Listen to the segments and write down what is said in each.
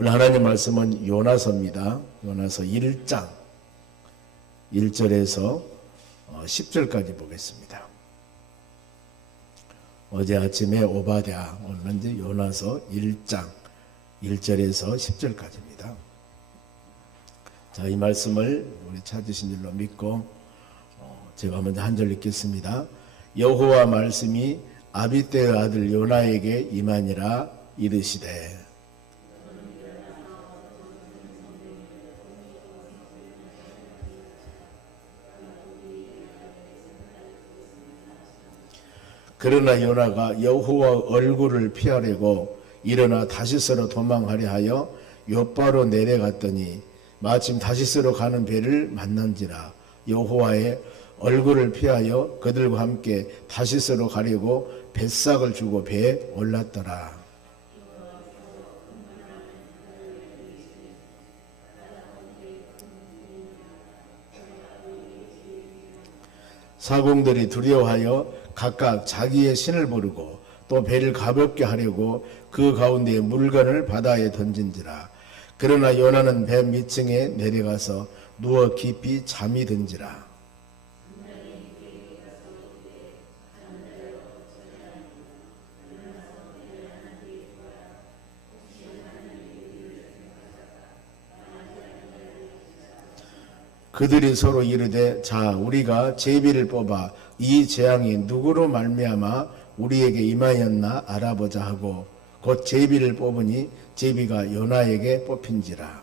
오늘 하나님 말씀은 요나서입니다. 요나서 1장 1절에서 10절까지 보겠습니다. 어제 아침에 오바댜, 오늘은 이제 요나서 1장 1절에서 10절까지입니다. 자, 이 말씀을 우리 찾으신 줄로 믿고 제가 먼저 한 절 읽겠습니다. 여호와 말씀이 아비떼의 아들 요나에게 임하니라. 이르시되 그러나 요나가 여호와 얼굴을 피하려고 일어나 다시스로 도망하려 하여 욥바로 내려갔더니 마침 다시스로 가는 배를 만난지라. 여호와의 얼굴을 피하여 그들과 함께 다시스로 가려고 뱃삭을 주고 배에 올랐더라. 사공들이 두려워하여 각각 자기의 신을 부르고 또 배를 가볍게 하려고 그 가운데에 물건을 바다에 던진지라. 그러나 요나는 배 밑층에 내려가서 누워 깊이 잠이 든지라. 그들이 서로 이르되 자 우리가 제비를 뽑아 이 재앙이 누구로 말미암아 우리에게 임하였나 알아보자 하고 곧 제비를 뽑으니 제비가 요나에게 뽑힌지라.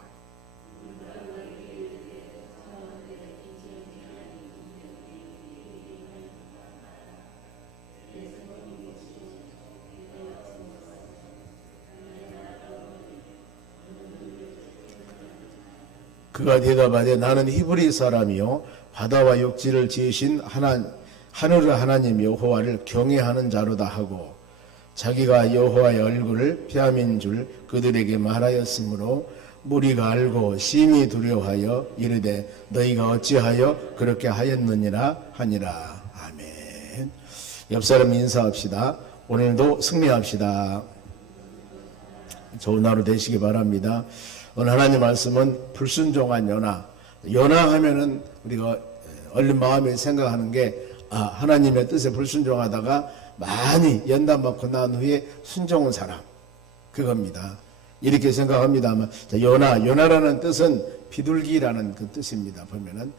그가 대답하되 나는 히브리 사람이요 바다와 육지를 지으신 하늘의 하나님 여호와를 경외하는 자로다 하고 자기가 여호와의 얼굴을 피함인 줄 그들에게 말하였으므로 무리가 알고 심히 두려워하여 이르되 너희가 어찌하여 그렇게 하였느니라 하니라. 아멘. 옆사람 인사합시다. 오늘도 승리합시다. 좋은 하루 되시기 바랍니다. 오늘 하나님 말씀은 불순종한 요나. 요나 하면은 우리가 얼른 마음에 생각하는 게 하나님의 뜻에 불순종하다가 많이 연단받고 난 후에 순종한 사람, 그겁니다. 이렇게 생각합니다만 요나라는 뜻은 비둘기라는 그 뜻입니다. 보면은.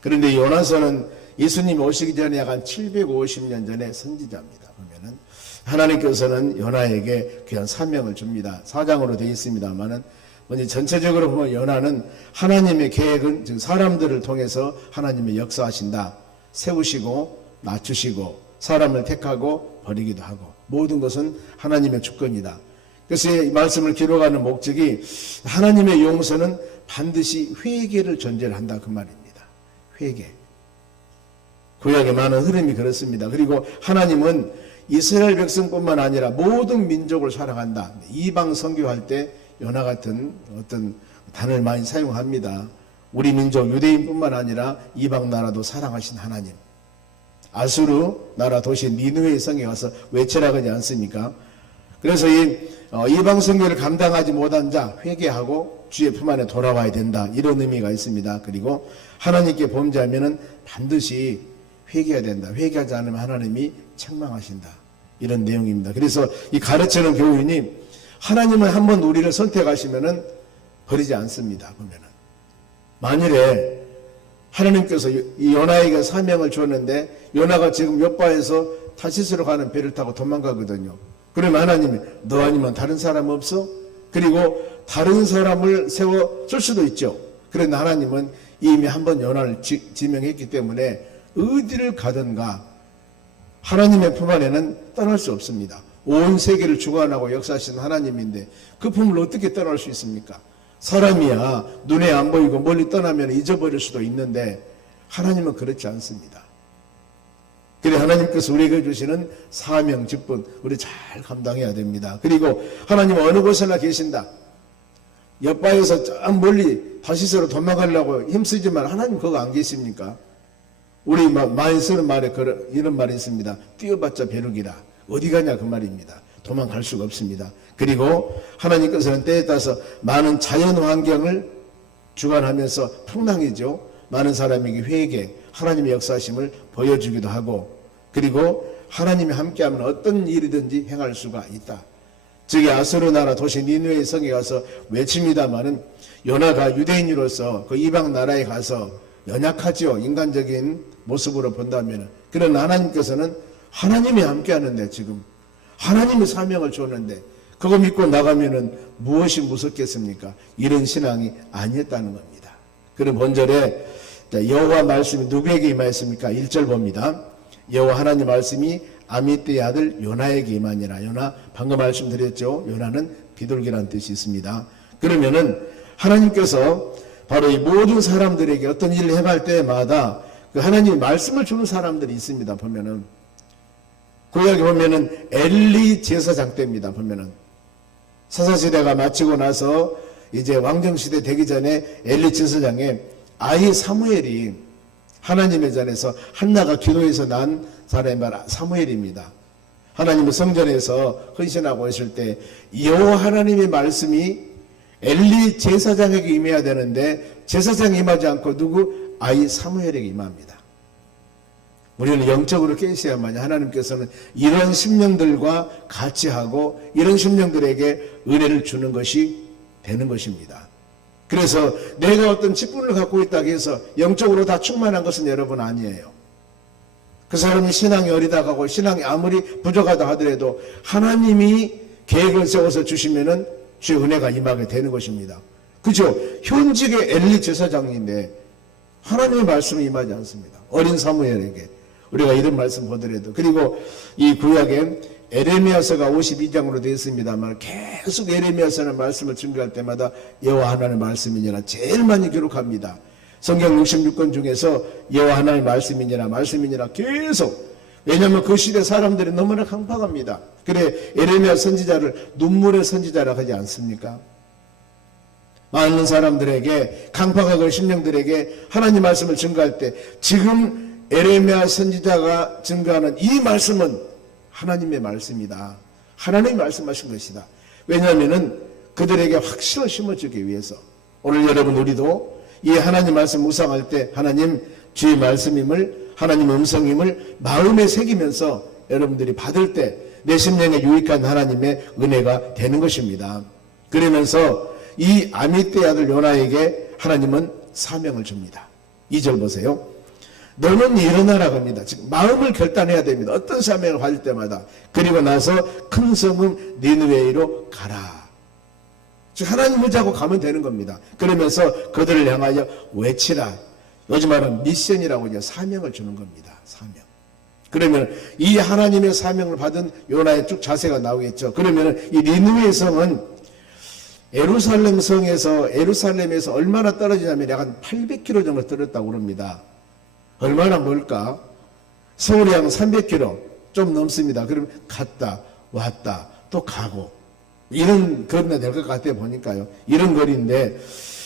그런데 요나서는 예수님이 오시기 전에 약 한 750년 전에 선지자입니다. 보면은 하나님께서는 요나에게 귀한 사명을 줍니다. 사장으로 되어 있습니다만은 먼저 전체적으로 보면 요나는 하나님의 계획은 즉 사람들을 통해서 하나님의 역사하신다. 세우시고 낮추시고 사람을 택하고 버리기도 하고 모든 것은 하나님의 주권이다. 그래서 이 말씀을 기록하는 목적이 하나님의 용서는 반드시 회개를 전제를 한다 그 말입니다. 회개. 구약의 많은 흐름이 그렇습니다. 그리고 하나님은 이스라엘 백성뿐만 아니라 모든 민족을 사랑한다. 이방 선교할 때 요나 같은 어떤 단어를 많이 사용합니다. 우리 민족 유대인뿐만 아니라 이방 나라도 사랑하신 하나님. 아수르 나라 도시 니느웨 성에 가서 외치라고 하지 않습니까? 그래서 이방 선교를 감당하지 못한 자 회개하고 주의 품 안에 돌아와야 된다. 이런 의미가 있습니다. 그리고 하나님께 범죄하면은 반드시 회개해야 된다. 회개하지 않으면 하나님이 책망하신다. 이런 내용입니다. 그래서 이 가르치는 교훈이 하나님은 한번 우리를 선택하시면은 버리지 않습니다. 보면은 만일에 하나님께서 이 요나에게 사명을 주었는데 요나가 지금 욥바에서 타시스로 가는 배를 타고 도망가거든요. 그러면 하나님이 너 아니면 다른 사람 없어? 그리고 다른 사람을 세워줄 수도 있죠. 그런데 하나님은 이미 한번 요나를 지명했기 때문에 어디를 가든가 하나님의 품 안에는 떠날 수 없습니다. 온 세계를 주관하고 역사하신 하나님인데 그 품을 어떻게 떠날 수 있습니까? 사람이야 눈에 안 보이고 멀리 떠나면 잊어버릴 수도 있는데 하나님은 그렇지 않습니다. 그래 하나님께서 우리에게 주시는 사명 직분 우리 잘 감당해야 됩니다. 그리고 하나님은 어느 곳에나 계신다. 욥바에서 저 멀리 다시스로 도망가려고 힘쓰지만 하나님 거기 안 계십니까? 우리 많이 쓰는 말에 이런 말이 있습니다. 뛰어봤자 벼룩이라 어디 가냐 그 말입니다. 도망갈 수가 없습니다. 그리고 하나님께서는 때에 따라서 많은 자연 환경을 주관하면서 풍랑이죠. 많은 사람에게 회개, 하나님의 역사심을 보여주기도 하고, 그리고 하나님이 함께하면 어떤 일이든지 행할 수가 있다. 저기 아수르 나라 도시 니느웨 성에 가서 외칩니다마는 요나가 유대인으로서 그 이방 나라에 가서 연약하죠. 인간적인 모습으로 본다면. 그러나 하나님께서는 하나님이 함께하는데, 지금 하나님의 사명을 줬는데 그거 믿고 나가면은 무엇이 무섭겠습니까? 이런 신앙이 아니었다는 겁니다. 그럼 본절에 여호와 말씀이 누구에게 임하였습니까? 1절 봅니다. 여호와 하나님 말씀이 아미떼의 아들 요나에게 임하니라. 요나 방금 말씀드렸죠. 요나는 비둘기라는 뜻이 있습니다. 그러면은 하나님께서 바로 이 모든 사람들에게 어떤 일을 행할 때마다 그 하나님의 말씀을 주는 사람들이 있습니다. 보면은 구약에 보면은 엘리 제사장 때입니다. 보면은 사사시대가 마치고 나서 이제 왕정시대 되기 전에 엘리 제사장의 아이 사무엘이 하나님의 전에서 한나가 기도해서 난 사람의 말 사무엘입니다. 하나님의 성전에서 헌신하고 있을 때 여호와 하나님의 말씀이 엘리 제사장에게 임해야 되는데 제사장이 임하지 않고 누구? 아이 사무엘에게 임합니다. 우리는 영적으로 깨셔야만 하나님께서는 이런 심령들과 같이 하고 이런 심령들에게 은혜를 주는 것이 되는 것입니다. 그래서 내가 어떤 직분을 갖고 있다고 해서 영적으로 다 충만한 것은 여러분 아니에요. 그 사람이 신앙이 어리다가고 신앙이 아무리 부족하다 하더라도 하나님이 계획을 세워서 주시면은 주의 은혜가 임하게 되는 것입니다. 그죠? 현직의 엘리 제사장인데 하나님의 말씀이 임하지 않습니다. 어린 사무엘에게 우리가 이런 말씀 보더라도. 그리고 이 구약에 에레미야서가 52장으로 되어 있습니다만 계속 에레미야서는 말씀을 증거할 때마다 여호와 하나님의 말씀이니라 제일 많이 기록합니다. 성경 66권 중에서 여호와 하나님의 말씀이니라 계속. 왜냐하면 그 시대 사람들이 너무나 강팍합니다. 그래 에레미야 선지자를 눈물의 선지자라고 하지 않습니까? 많은 사람들에게 강팍하고 심령들에게 하나님 말씀을 증거할 때 지금 에레미야 선지자가 증거하는 이 말씀은 하나님의 말씀이다. 하나님이 말씀하신 것이다. 왜냐하면 그들에게 확신을 심어주기 위해서. 오늘 여러분 우리도 이 하나님 말씀 묵상할 때 하나님 주의 말씀임을, 하나님 음성임을 마음에 새기면서 여러분들이 받을 때 내 심령에 유익한 하나님의 은혜가 되는 것입니다. 그러면서 이 아미떼 아들 요나에게 하나님은 사명을 줍니다. 2절 보세요. 너는 일어나라고 합니다. 지금 마음을 결단해야 됩니다. 어떤 사명을 받을 때마다. 그리고 나서 큰 성읍 니느웨이로 가라. 즉 하나님을 자고 가면 되는 겁니다. 그러면서 그들을 향하여 외치라. 요즘 말은 미션이라고 이제 사명을 주는 겁니다. 사명. 그러면 이 하나님의 사명을 받은 요나의 쭉 자세가 나오겠죠. 그러면 이 니느웨 성은 에루살렘에서 얼마나 떨어지냐면 약 한 800km 정도 떨어졌다고 그럽니다. 얼마나 멀까? 서울이 한 300km 좀 넘습니다. 그럼 갔다 왔다 또 가고 이런 거리나 될 것 같아요. 보니까요. 이런 거리인데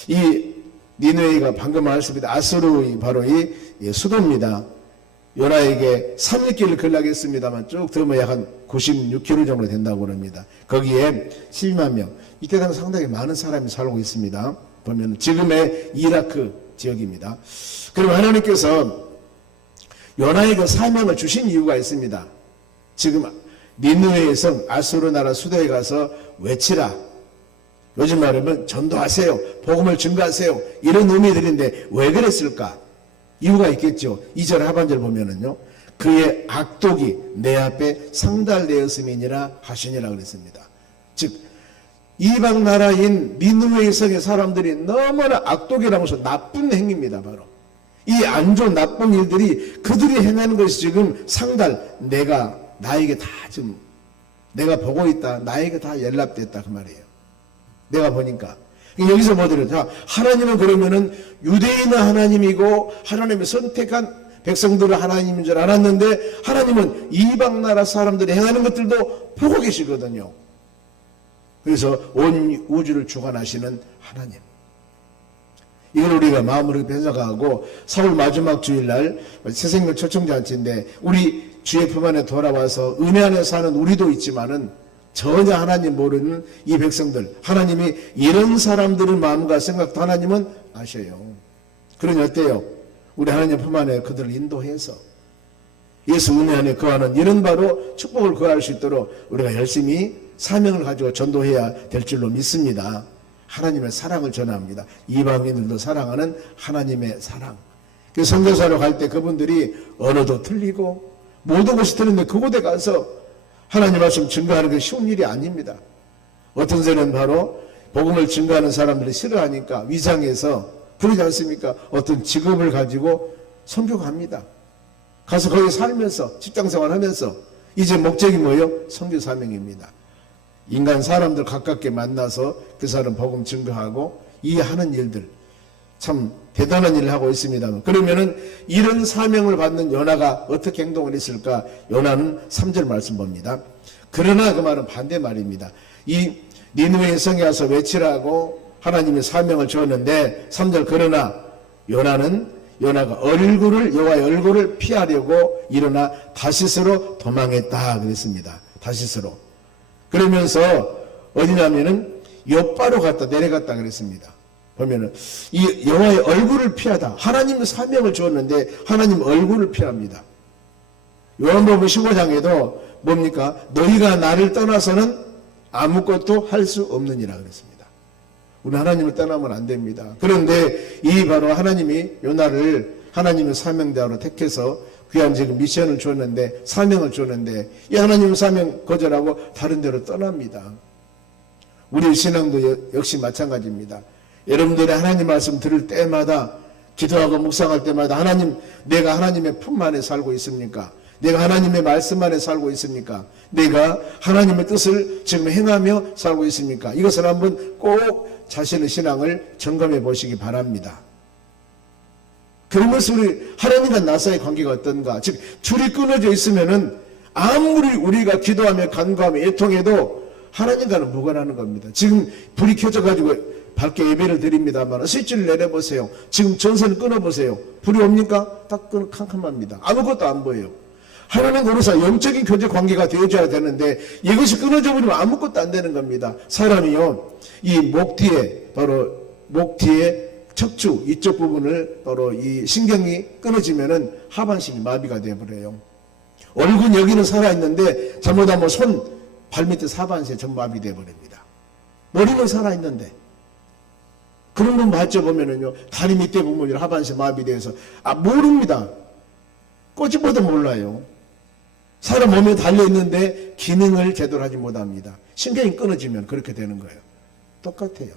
이 니느웨가 방금 말씀드린 아수르의 바로 이 수도입니다. 요나에게 3일길을 걸락했습니다만 쭉 들으면 약 한 96km 정도 된다고 합니다. 거기에 12만 명. 이때 당시 상당히 많은 사람이 살고 있습니다. 보면 지금의 이라크 지역입니다. 그럼 하나님께서 요나에게 사명을 주신 이유가 있습니다. 지금 니느웨의 성 아수르 나라 수도에 가서 외치라. 요즘 말하면 전도하세요. 복음을 증거하세요. 이런 의미들인데 왜 그랬을까? 이유가 있겠죠. 2절 하반절 보면은요. 그의 악독이 내 앞에 상달되었음이니라 하시니라 그랬습니다. 즉 이방 나라인 니느웨의 성의 사람들이 너무나 악독이라고 해서 나쁜 행위입니다. 바로 이 안 좋은 나쁜 일들이 그들이 행하는 것이 지금 상달 나에게 다 지금 내가 보고 있다. 나에게 다 연락됐다 그 말이에요. 내가 보니까 여기서 뭐들어요? 자, 하나님은 그러면은 유대인은 하나님이고 하나님이 선택한 백성들은 하나님인 줄 알았는데 하나님은 이방 나라 사람들이 행하는 것들도 보고 계시거든요. 그래서 온 우주를 주관하시는 하나님. 이걸 우리가 마음으로 배석하고 4월 마지막 주일날 새생명 초청잔치인데 우리 주의 품 안에 돌아와서 은혜 안에 사는 우리도 있지만은 전혀 하나님 모르는 이 백성들, 하나님이 이런 사람들의 마음과 생각도 하나님은 아셔요. 그러니 어때요? 우리 하나님 품 안에 그들을 인도해서 예수 은혜 안에 거하는 이런 바로 축복을 거할 수 있도록 우리가 열심히 사명을 가지고 전도해야 될 줄로 믿습니다. 하나님의 사랑을 전합니다. 이방인들도 사랑하는 하나님의 사랑. 그 선교사로 갈 때 그분들이 언어도 틀리고 모든 것이 틀린데 그곳에 가서 하나님 말씀 증거하는 게 쉬운 일이 아닙니다. 어떤 데는 바로 복음을 증거하는 사람들이 싫어하니까 위장해서 그러지 않습니까? 어떤 직업을 가지고 선교 갑니다. 가서 거기 살면서 직장생활 하면서 이제 목적이 뭐예요? 선교 사명입니다. 인간 사람들 가깝게 만나서 그 사람 복음 증거하고 이해하는 일들 참 대단한 일을 하고 있습니다. 그러면은 이런 사명을 받는 요나가 어떻게 행동을 했을까? 요나는 3절 말씀 봅니다. 그러나 그 말은 반대 말입니다. 이 니느웨 성에 와서 외치라고 하나님의 사명을 주었는데 3절 그러나 요나가 여호와의 얼굴을 피하려고 일어나 다시스로 도망했다 그랬습니다. 다시스로. 그러면서 어디냐면은 욥바로 갔다 내려갔다 그랬습니다. 보면은 이 여호와의 얼굴을 피하다. 하나님의 사명을 주었는데 하나님 얼굴을 피합니다. 요한복음 15장에도 뭡니까? 너희가 나를 떠나서는 아무것도 할 수 없느니라 그랬습니다. 우리 하나님을 떠나면 안 됩니다. 그런데 이 바로 하나님이 요나를 하나님의 사명대로 택해서 귀한 지금 미션을 줬는데 사명을 줬는데 이 하나님의 사명 거절하고 다른 데로 떠납니다. 우리 신앙도 역시 마찬가지입니다. 여러분들이 하나님 말씀 들을 때마다 기도하고 묵상할 때마다 하나님 내가 하나님의 품 안에 살고 있습니까? 내가 하나님의 말씀 안에 살고 있습니까? 내가 하나님의 뜻을 지금 행하며 살고 있습니까? 이것을 한번 꼭 자신의 신앙을 점검해 보시기 바랍니다. 그러면서 우리 하나님과 나사의 관계가 어떤가? 즉 줄이 끊어져 있으면은 아무리 우리가 기도하며 간구하며 애통해도 하나님과는 무관하는 겁니다. 지금 불이 켜져가지고 밝게 예배를 드립니다만 스위치를 내려보세요. 지금 전선을 끊어보세요. 불이 옵니까? 딱 캄캄합니다. 아무것도 안 보여요. 하나님으로서 영적인 교제 관계가 되어줘야 되는데 이것이 끊어져 버리면 아무것도 안 되는 겁니다. 사람이요, 이 목 뒤에 바로 목 뒤에 척추 이쪽 부분을 바로 이 신경이 끊어지면은 하반신이 마비가 되어버려요. 얼굴 여기는 살아있는데 잘못하면 손, 발밑에 하반신이 전 마비되어 버립니다. 머리는 살아있는데 그런 건 맞죠? 보면은요 다리 밑에 보면 하반신 마비돼서 모릅니다. 꼬집어도 몰라요. 사람 몸에 달려있는데 기능을 제대로 하지 못합니다. 신경이 끊어지면 그렇게 되는 거예요. 똑같아요.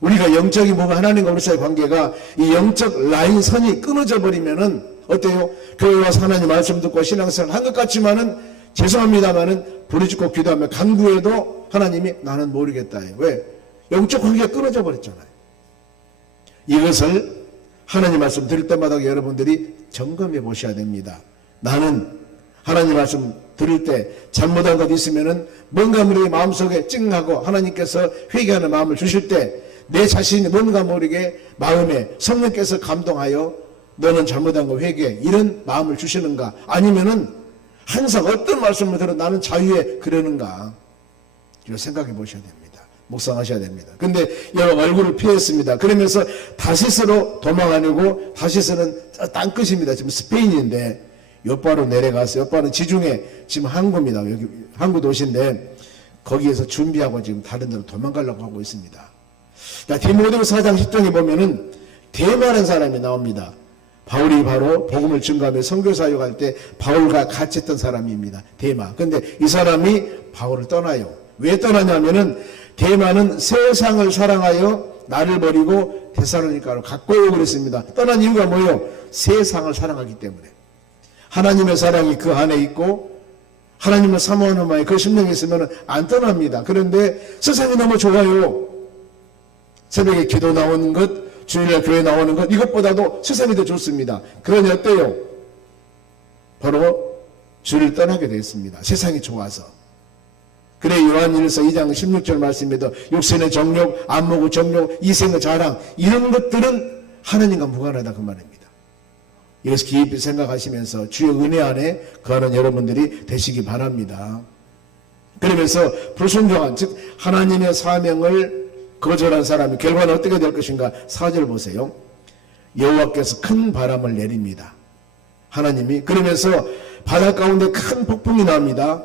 우리가 영적인 몸 하나님과 우리사이의 관계가 이 영적 라인 선이 끊어져 버리면은 어때요? 교회 와서 하나님 말씀 듣고 신앙생활 한 것 같지만은 죄송합니다만은 부르짖고 기도하며 간구해도 하나님이 나는 모르겠다 해요. 왜? 영적 관계가 끊어져 버렸잖아요. 이것을 하나님 말씀 들을 때마다 여러분들이 점검해 보셔야 됩니다. 나는 하나님 말씀 들을 때 잘못한 것 있으면은 뭔가 우리 마음속에 찡하고 하나님께서 회개하는 마음을 주실 때 내 자신이 뭔가 모르게 마음에 성령께서 감동하여 너는 잘못한 거 회개해 이런 마음을 주시는가, 아니면은 항상 어떤 말씀을 들어 나는 자유에 그러는가, 이거 생각해 보셔야 됩니다. 묵상하셔야 됩니다. 근데 여호와 얼굴을 피했습니다. 그러면서 다시스로 도망하려고, 다시스는 땅 끝입니다. 지금 스페인인데 욥바로 내려가서, 욥바는 지중해 지금 항구입니다. 여기 항구 도시인데 거기에서 준비하고 지금 다른 데로 도망가려고 하고 있습니다. 자, 디모데후서 4장 10장에 보면은 대마라는 사람이 나옵니다. 바울이 바로 복음을 증거하며 선교사역할 때 바울과 같이 했던 사람입니다. 대마. 근데 이 사람이 바울을 떠나요. 왜 떠나냐면은 대마는 세상을 사랑하여 나를 버리고 데살로니가로 갔고요 그랬습니다. 떠난 이유가 뭐예요? 세상을 사랑하기 때문에. 하나님의 사랑이 그 안에 있고 하나님을 사모하는 마음에 그 심령이 있으면 안 떠납니다. 그런데 세상이 너무 좋아요. 새벽에 기도 나오는 것, 주일날 교회 나오는 것, 이것보다도 세상이 더 좋습니다. 그러니 어때요? 바로 주를 떠나게 됐습니다. 세상이 좋아서. 그래 요한일서 2장 16절 말씀에도 육신의 정욕, 안목의 정욕, 이생의 자랑, 이런 것들은 하나님과 무관하다 그 말입니다. 이것을 깊이 생각하시면서 주의 은혜 안에 거하는 여러분들이 되시기 바랍니다. 그러면서 불순종한, 즉 하나님의 사명을 거절한 사람이 결과는 어떻게 될 것인가? 4절 보세요. 여호와께서 큰 바람을 내립니다. 하나님이. 그러면서 바다 가운데 큰 폭풍이 납니다.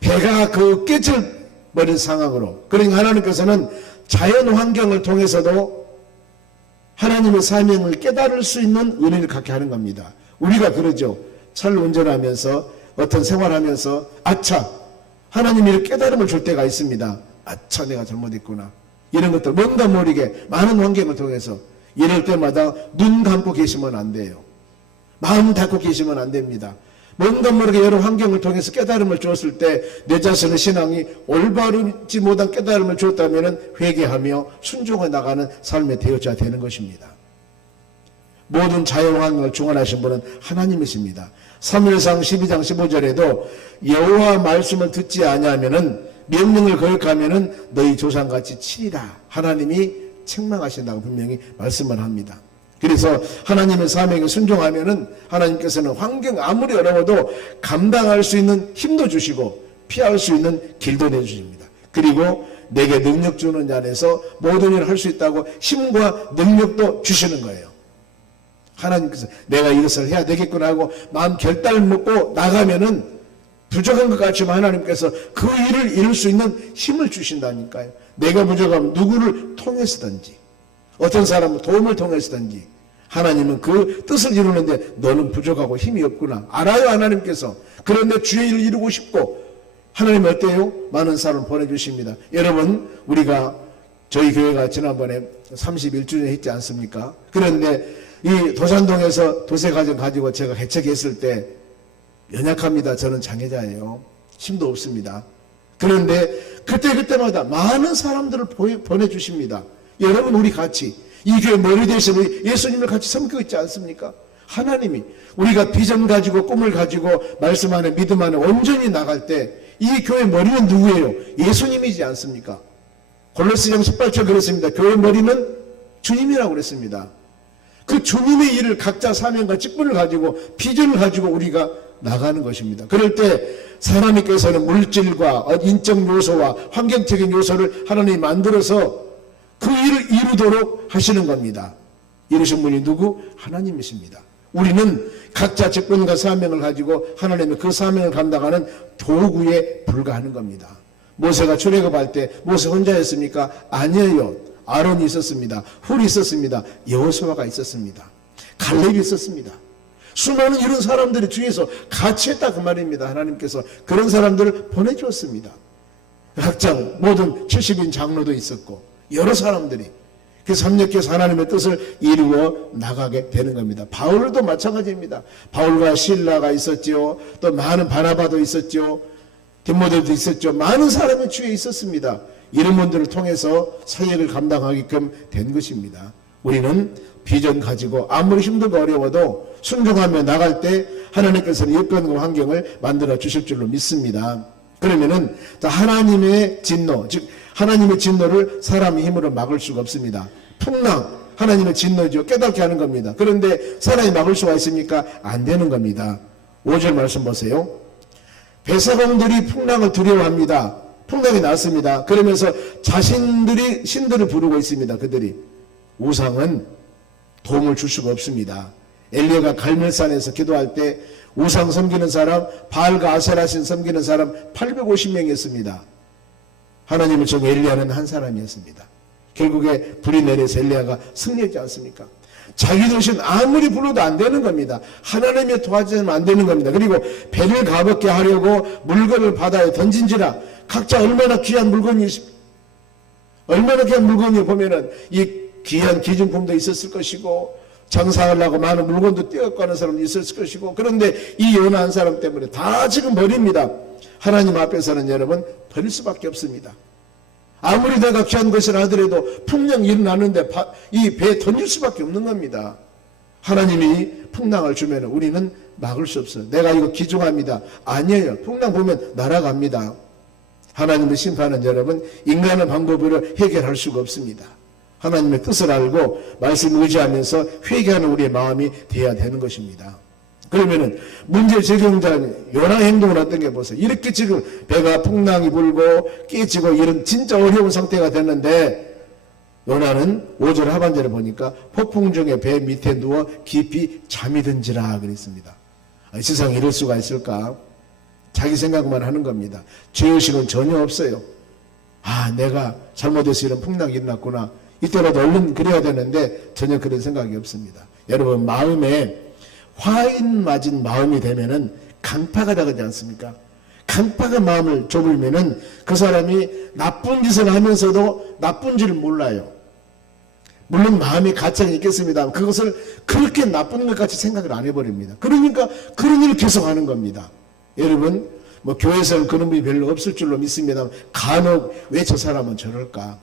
배가 그 깨질버린 상황으로. 그러니까 하나님께서는 자연 환경을 통해서도 하나님의 사명을 깨달을 수 있는 은혜를 갖게 하는 겁니다. 우리가 그러죠. 차를 운전하면서 어떤 생활하면서 아차, 하나님이 이렇게 깨달음을 줄 때가 있습니다. 아차, 내가 잘못했구나. 이런 것들 뭔가 모르게 많은 환경을 통해서 이럴 때마다 눈 감고 계시면 안 돼요. 마음 닫고 계시면 안 됩니다. 뭔가 모르게 여러 환경을 통해서 깨달음을 주었을 때 내 자신의 신앙이 올바르지 못한 깨달음을 주었다면 회개하며 순종해 나가는 삶의 대여자 되는 것입니다. 모든 자연 환경을 주관하신 분은 하나님이십니다. 사무엘상 12장 15절에도 여호와 말씀을 듣지 아니하면은 명령을 거역하면은 너희 조상같이 치리라. 하나님이 책망하신다고 분명히 말씀을 합니다. 그래서 하나님의 사명에 순종하면은 하나님께서는 환경 아무리 어려워도 감당할 수 있는 힘도 주시고 피할 수 있는 길도 내주십니다. 그리고 내게 능력 주는 자 안에서 모든 일을 할 수 있다고 힘과 능력도 주시는 거예요. 하나님께서 내가 이것을 해야 되겠구나 하고 마음 결단을 먹고 나가면은 부족한 것 같지만 하나님께서 그 일을 이룰 수 있는 힘을 주신다니까요. 내가 부족하면 누구를 통해서든지 어떤 사람은 도움을 통해서든지 하나님은 그 뜻을 이루는데 너는 부족하고 힘이 없구나. 알아요, 하나님께서. 그런데 주의 일을 이루고 싶고 하나님 어때요? 많은 사람을 보내주십니다. 여러분, 우리가 저희 교회가 지난번에 31주년 했지 않습니까? 그런데 이 도산동에서 도세가정 가지고 제가 개척했을 때 연약합니다. 저는 장애자예요. 힘도 없습니다. 그런데 그때마다 많은 사람들을 보내주십니다. 여러분, 우리 같이 이 교회 머리 대신 우리 예수님을 같이 섬기고 있지 않습니까? 하나님이 우리가 비전 가지고 꿈을 가지고 말씀 안에 믿음 안에 온전히 나갈 때 이 교회 머리는 누구예요? 예수님이지 않습니까? 골로새장 18절 그랬습니다. 교회 머리는 주님이라고 그랬습니다. 그 주님의 일을 각자 사명과 직분을 가지고 비전을 가지고 우리가 나가는 것입니다. 그럴 때 하나님께서는 물질과 인적 요소와 환경적인 요소를 하나님이 만들어서 그 일을 이루도록 하시는 겁니다. 이루신 분이 누구? 하나님이십니다. 우리는 각자 직분과 사명을 가지고 하나님의 그 사명을 감당하는 도구에 불과하는 겁니다. 모세가 출애굽할 때 모세 혼자였습니까? 아니에요. 아론이 있었습니다. 훌이 있었습니다. 여호수아가 있었습니다. 갈렙이 있었습니다. 수많은 이런 사람들이 뒤에서 같이 했다 그 말입니다. 하나님께서 그런 사람들을 보내주었습니다. 각자 모든 70인 장로도 있었고 여러 사람들이 그 삼력해서 하나님의 뜻을 이루어 나가게 되는 겁니다. 바울도 마찬가지입니다. 바울과 실라가 있었죠. 또 많은 바나바도 있었죠. 디모데도 있었죠. 많은 사람이 주위에 있었습니다. 이런 분들을 통해서 사역을 감당하게끔 된 것입니다. 우리는 비전 가지고 아무리 힘들고 어려워도 순종하며 나갈 때 하나님께서는 여건과 환경을 만들어 주실 줄로 믿습니다. 그러면은 하나님의 진노, 즉 하나님의 진노를 사람의 힘으로 막을 수가 없습니다. 풍랑, 하나님의 진노죠. 깨닫게 하는 겁니다. 그런데 사람이 막을 수가 있습니까? 안 되는 겁니다. 5절 말씀 보세요. 배사공들이 풍랑을 두려워합니다. 풍랑이 났습니다. 그러면서 자신들이 신들을 부르고 있습니다. 그들이. 우상은 도움을 줄 수가 없습니다. 엘리야가 갈멜산에서 기도할 때 우상 섬기는 사람, 바알과 아세라신 섬기는 사람 850명이었습니다. 하나님을 정 엘리야는 한 사람이었습니다. 결국에 불이 내려서 엘리야가 승리했지 않습니까? 자기들 신 아무리 불러도 안 되는 겁니다. 하나님이 도와주면 안 되는 겁니다. 그리고 배를 가볍게 하려고 물건을 바다에 던진지라. 각자 얼마나 귀한 물건이 있습니까? 얼마나 귀한 물건이 보면은 이 귀한 기증품도 있었을 것이고 장사하려고 많은 물건도 떼어가는 하는 사람도 있었을 것이고 그런데 이 연한 사람 때문에 다 지금 버립니다. 하나님 앞에서는 여러분 버릴 수밖에 없습니다. 아무리 내가 귀한 것을 하더라도 풍랑이 일어나는데 이 배에 던질 수밖에 없는 겁니다. 하나님이 풍랑을 주면 우리는 막을 수 없어요. 내가 이거 기중합니다. 아니에요. 풍랑 보면 날아갑니다. 하나님의 심판은 여러분 인간의 방법으로 해결할 수가 없습니다. 하나님의 뜻을 알고 말씀을 의지하면서 회개하는 우리의 마음이 되어야 되는 것입니다. 그러면은 문제 제공자 요나의 행동은 어떤 게 보세요. 이렇게 지금 배가 풍랑이 불고 깨지고 이런 진짜 어려운 상태가 됐는데 요나는 5절 하반절에 보니까 폭풍 중에 배 밑에 누워 깊이 잠이 든지라 그랬습니다. 세상에 이럴 수가 있을까? 자기 생각만 하는 겁니다. 죄의식은 전혀 없어요. 내가 잘못해서 이런 풍랑이 일어났구나. 이때라도 얼른 그래야 되는데 전혀 그런 생각이 없습니다. 여러분, 마음에 화인 맞은 마음이 되면은 강파가 나가지 않습니까? 강파가 마음을 좁으면은 그 사람이 나쁜 짓을 하면서도 나쁜 줄을 몰라요. 물론 마음에 가책이 있겠습니다. 그것을 그렇게 나쁜 것 같이 생각을 안 해버립니다. 그러니까 그런 일을 계속 하는 겁니다. 여러분, 교회에서는 그런 분이 별로 없을 줄로 믿습니다. 간혹 왜 저 사람은 저럴까?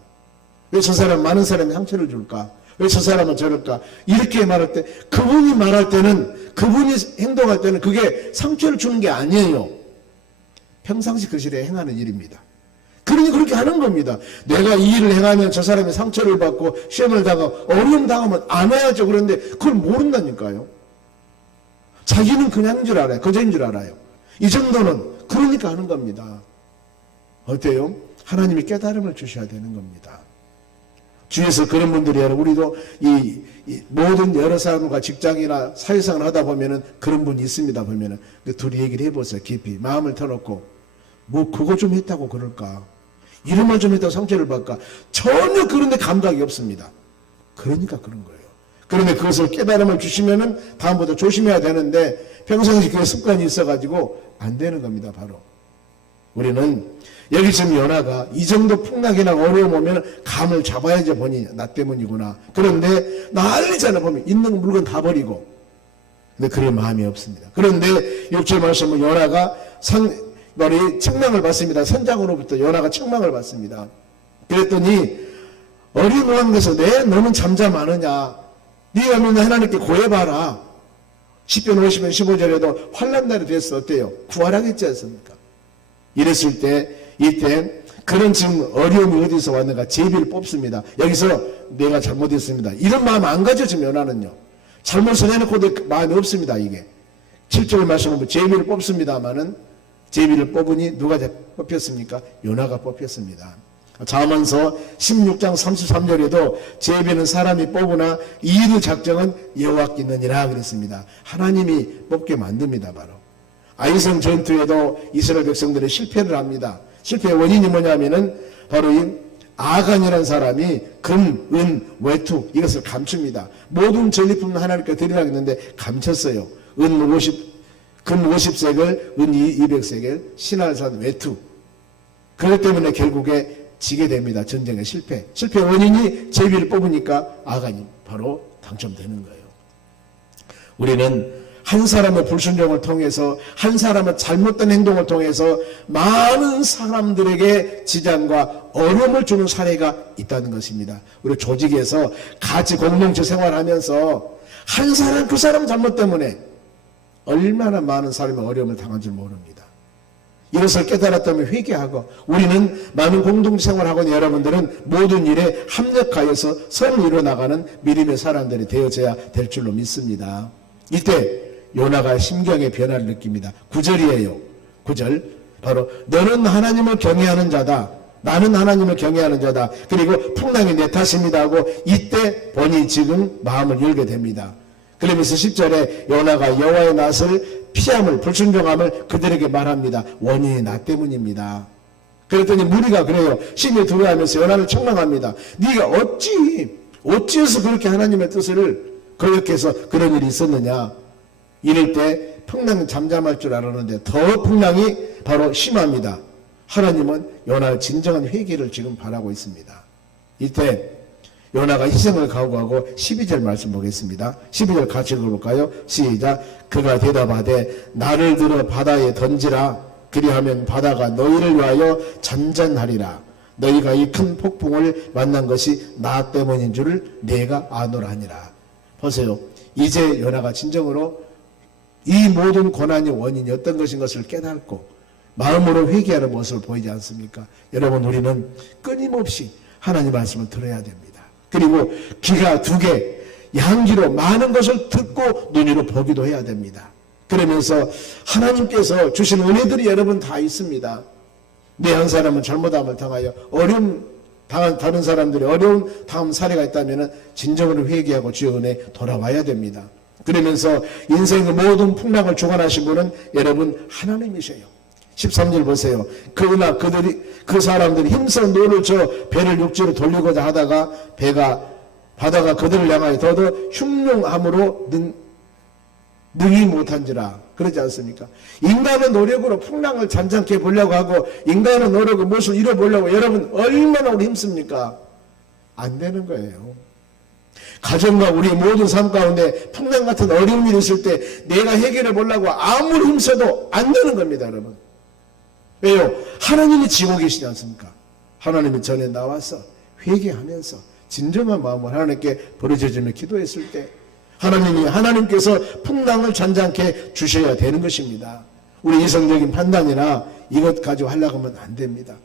왜 저 사람 많은 사람이 상처를 줄까? 왜 저 사람은 저럴까? 이렇게 말할 때, 그분이 말할 때는, 그분이 행동할 때는 그게 상처를 주는 게 아니에요. 평상시 그 시대에 행하는 일입니다. 그러니 그렇게 하는 겁니다. 내가 이 일을 행하면 저 사람이 상처를 받고 시험을 당하고 어려움 당하면 안 해야죠. 그런데 그걸 모른다니까요. 자기는 그냥인 줄 알아요. 그저인 줄 알아요. 이 정도는 그러니까 하는 겁니다. 어때요? 하나님이 깨달음을 주셔야 되는 겁니다. 주위에서 그런 분들이 우리도 이 모든 여러 사람과 직장이나 사회생활 하다 보면은 그런 분이 있습니다. 보면은 둘이 얘기를 해보세요. 깊이 마음을 터놓고 그거 좀 했다고 그럴까? 이런 말 좀 했다고 상처를 받을까? 전혀 그런데 감각이 없습니다. 그러니까 그런 거예요. 그런데 그것을 깨달음을 주시면은 다음부터 조심해야 되는데 평상시 그 습관이 있어가지고 안 되는 겁니다. 바로 우리는 여기 지금 요나가 이 정도 풍랑이나 어려움 오면 감을 잡아야지 보니 나 때문이구나. 그런데 난리잖아. 보면 있는 물건 다 버리고. 근데 그럴 마음이 없습니다. 그런데 6절 말씀은 요나가 책망을 받습니다. 선장으로부터 요나가 책망을 받습니다. 그랬더니 어린 왕에서 너는 잠잠하느냐. 네가 믿는 하나님께 고해봐라. 10편 50편 15절에도 환난 날이 됐어. 어때요? 구하라겠지 않습니까? 이랬을 때 이때 그런 지금 어려움이 어디서 왔는가 제비를 뽑습니다. 여기서 내가 잘못했습니다. 이런 마음 안 가져 지금 요나는요. 잘못을 해놓고도 마음이 없습니다. 이게 7절 말씀은 제비를 뽑습니다마는 제비를 뽑으니 누가 뽑혔습니까? 요나가 뽑혔습니다. 잠언서 16장 33절에도 제비는 사람이 뽑으나 이의 작정은 여호와께 있느니라 그랬습니다. 하나님이 뽑게 만듭니다. 바로 아이성 전투에도 이스라엘 백성들이 실패를 합니다. 실패의 원인이 뭐냐면은 바로 이 아간이라는 사람이 금, 은, 외투 이것을 감춥니다. 모든 전리품은 하나님께 드리라고 했는데 감췄어요. 금 50세겔, 은 200세겔, 신할산 외투. 그것 때문에 결국에 지게 됩니다. 전쟁의 실패. 실패의 원인이 제비를 뽑으니까 아간이 바로 당첨되는 거예요. 우리는 한 사람의 불순종을 통해서 한 사람의 잘못된 행동을 통해서 많은 사람들에게 지장과 어려움을 주는 사례가 있다는 것입니다. 우리 조직에서 같이 공동체 생활하면서 한 사람 그 사람 잘못 때문에 얼마나 많은 사람이 어려움을 당한 줄 모릅니다. 이것을 깨달았다면 회개하고 우리는 많은 공동체 생활하고 있는 여러분들은 모든 일에 합력하여서 선을 이루어나가는 믿음의 사람들이 되어져야 될 줄로 믿습니다. 이때 요나가 심경의 변화를 느낍니다. 9절이에요. 9절 바로 너는 하나님을 경외하는 자다. 나는 하나님을 경외하는 자다. 그리고 풍랑이 내 탓입니다 하고 이때 보니 지금 마음을 열게 됩니다. 그러면서 10절에 요나가 여호와의 낯을 피함을 불순종함을 그들에게 말합니다. 원인이 나 때문입니다. 그랬더니 무리가 그래요. 심히 두려워하면서 요나를 책망합니다. 네가 어찌해서 그렇게 하나님의 뜻을 거역해서 그런 일이 있었느냐. 이럴 때 풍랑은 잠잠할 줄 알았는데 더 풍랑이 바로 심합니다. 하나님은 요나의 진정한 회개를 지금 바라고 있습니다. 이때 요나가 희생을 각오하고 12절 말씀 보겠습니다. 12절 같이 읽어볼까요? 시작. 그가 대답하되 나를 들어 바다에 던지라. 그리하면 바다가 너희를 위하여 잔잔하리라. 너희가 이 큰 폭풍을 만난 것이 나 때문인 줄을 내가 아노라 하니라. 보세요. 이제 요나가 진정으로 이 모든 고난의 원인이 어떤 것인 것을 깨닫고 마음으로 회개하는 모습을 보이지 않습니까? 여러분, 우리는 끊임없이 하나님 말씀을 들어야 됩니다. 그리고 귀가 두 개, 양귀로 많은 것을 듣고 눈으로 보기도 해야 됩니다. 그러면서 하나님께서 주신 은혜들이 여러분 다 있습니다. 내 한 사람은 잘못함을 당하여 어려움 당한 다른 사람들이 어려운 다음 사례가 있다면 진정으로 회개하고 주의 은혜 돌아와야 됩니다. 그러면서 인생의 모든 풍랑을 주관하신 분은 여러분 하나님이셔요. 13절 보세요. 그러나 그 사람들이 힘써 노를 저 배를 육지로 돌리고자 하다가 바다가 그들을 향하여 더더 흉흉함으로 능히 못한지라. 그러지 않습니까? 인간의 노력으로 풍랑을 잔잔케 보려고 하고 인간의 노력으로 무엇을 이뤄보려고 여러분 얼마나 우리 힘씁니까? 안 되는 거예요. 가정과 우리의 모든 삶 가운데 풍랑 같은 어려운 일이 있을 때 내가 해결해 보려고 아무리 힘써도 안 되는 겁니다, 여러분. 왜요? 하나님이 지고 계시지 않습니까? 하나님이 전에 나와서 회개하면서 진정한 마음을 하나님께 부르짖으며 기도했을 때 하나님께서 풍랑을 잔잔케 주셔야 되는 것입니다. 우리 이성적인 판단이나 이것 가지고 하려고 하면 안 됩니다.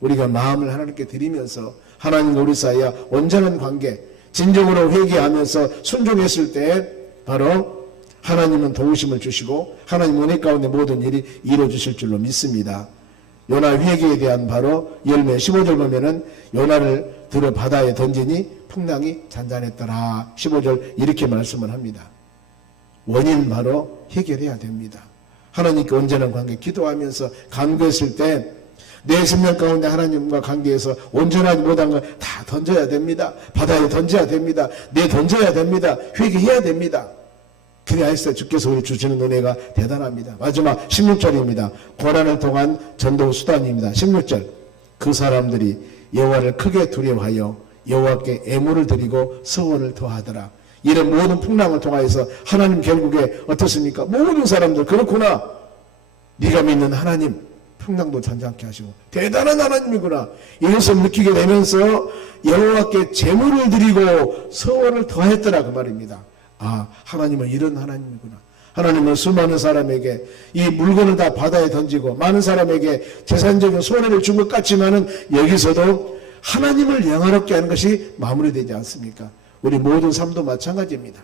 우리가 마음을 하나님께 드리면서 하나님과 우리 사이에 온전한 관계, 진정으로 회개하면서 순종했을 때 바로 하나님은 도우심을 주시고 하나님 은혜 가운데 모든 일이 이루어지실 줄로 믿습니다. 요나 회개에 대한 바로 열매 15절 보면은 요나를 들어 바다에 던지니 풍랑이 잔잔했더라. 15절 이렇게 말씀을 합니다. 원인 바로 해결해야 됩니다. 하나님께 온전한 관계 기도하면서 간구했을 때 내 생명 가운데 하나님과 관계에서 온전하지 못한 걸 다 던져야 됩니다. 바다에 던져야 됩니다. 던져야 됩니다. 회개해야 됩니다. 그래야 했어요. 주께서 우리 주시는 은혜가 대단합니다. 마지막 16절입니다. 고난을 통한 전도 수단입니다. 16절 그 사람들이 여호와를 크게 두려워하여 여호와께 애물을 드리고 서원을 더하더라. 이런 모든 풍랑을 통하여서 하나님 결국에 어떻습니까? 모든 사람들 그렇구나. 네가 믿는 하나님 풍랑도 잔잔케 하시고 대단한 하나님이구나. 이것을 느끼게 되면서 여호와께 제물을 드리고 서원을 더했더라 그 말입니다. 아, 하나님은 이런 하나님이구나. 하나님은 수많은 사람에게 이 물건을 다 바다에 던지고 많은 사람에게 재산적인 손해를 준 것 같지만은 여기서도 하나님을 영화롭게 하는 것이 마무리되지 않습니까? 우리 모든 삶도 마찬가지입니다.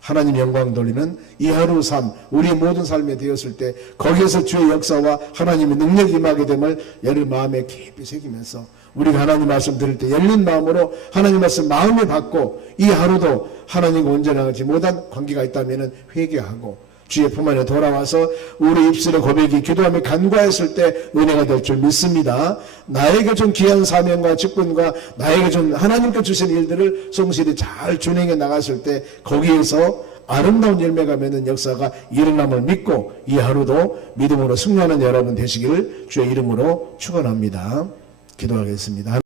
하나님 영광 돌리는 이 하루 삶, 우리 모든 삶에 되었을 때 거기에서 주의 역사와 하나님의 능력이 임하게 됨을 여러분 마음에 깊이 새기면서 우리가 하나님 말씀 들을 때 열린 마음으로 하나님 말씀 마음에 받고 이 하루도 하나님과 온전하지 못한 관계가 있다면 회개하고 주의 품 안에 돌아와서 우리 입술의 고백이 기도하며 간구했을 때 은혜가 될 줄 믿습니다. 나에게 준 귀한 사명과 직분과 나에게 준 하나님께 주신 일들을 성실히 잘 준행해 나갔을 때 거기에서 아름다운 열매가 맺는 역사가 일어남을 믿고 이 하루도 믿음으로 승리하는 여러분 되시기를 주의 이름으로 축원합니다. 기도하겠습니다.